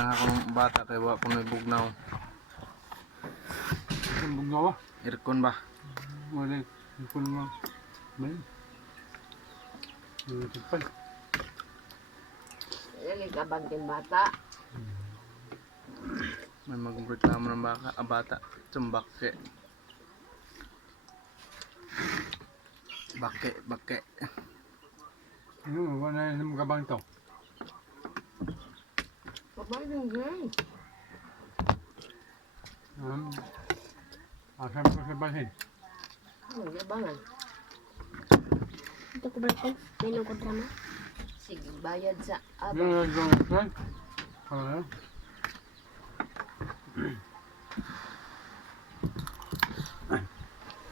Kaya ako ng bata kaya wala ko may bugnaw. Ang bugnaw ah. Aircon ba? Wala. Aircon mo. May. Tupay. Lagi kabag din bata. May magreklamo ng bata. Bake. Bake. Ano, wala na magabang to. Kabag din gay. Asam ko sa bahin. Yabangan. Ito ko balkon. May nung drama. Sige, bayad sa Yung abang. nagdongan. Ano?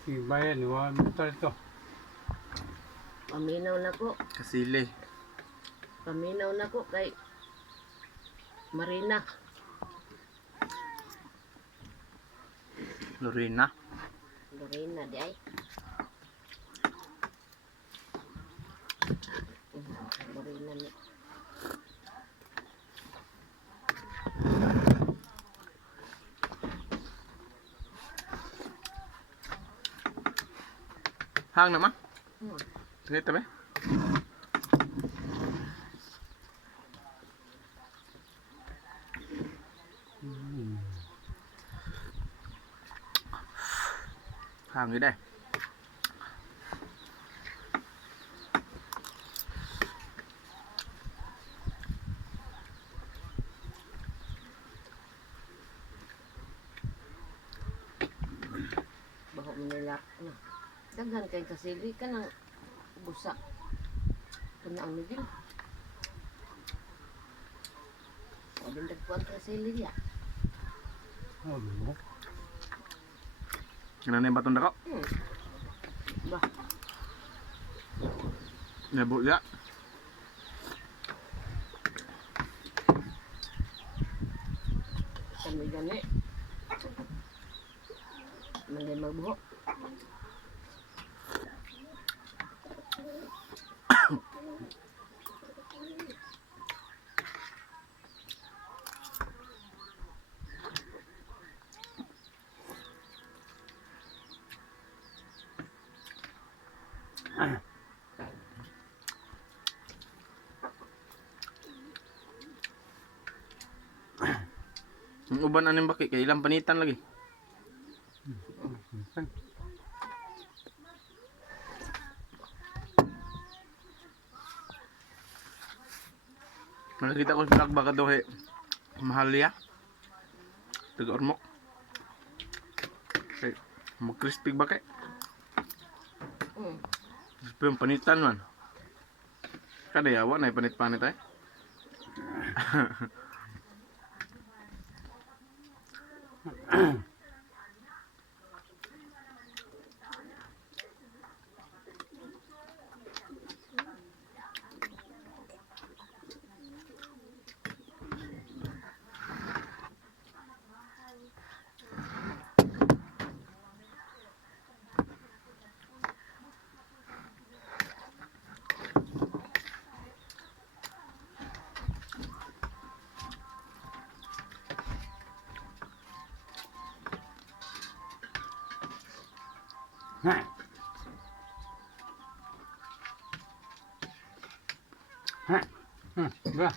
Sige, bayan. Wala mo ito. Paminaw na ko. Kasili. Paminaw na ko kay Marina. Lorena. Marina di ay. Marina ni. Hang naman. Hmm. Sige tabi. Hang gì đây? Baho mo nila. Daghan kay kasili ka ng busa. Kana ang nigil. O din dagkuan kasili niya. Ano? Ano na yung batong dako? Ba, Nebo ya. kami gani. Mali magbuho. Ang uban aning baki kay ilang panitan lagi. Nakita ko sa vlog baka daw mahal ya. Taga-ormok. Okay. Mag-crispy ba kay? Crispy yung panitan man. Kada yawa na panit-panit ay. Ba.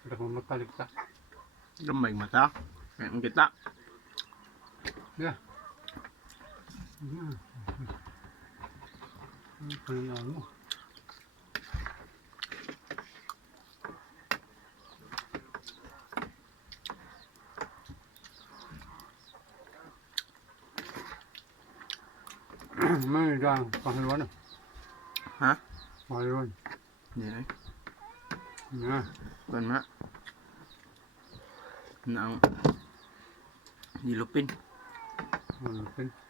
Ada ko matalik ta. Gamay mata. Kaya kita. Ya. Ano mo? May dang panghaluan na. Ha? Panghaluan. Hindi ay. Na. Kuan na. Na ang nilupin. Panghaluan.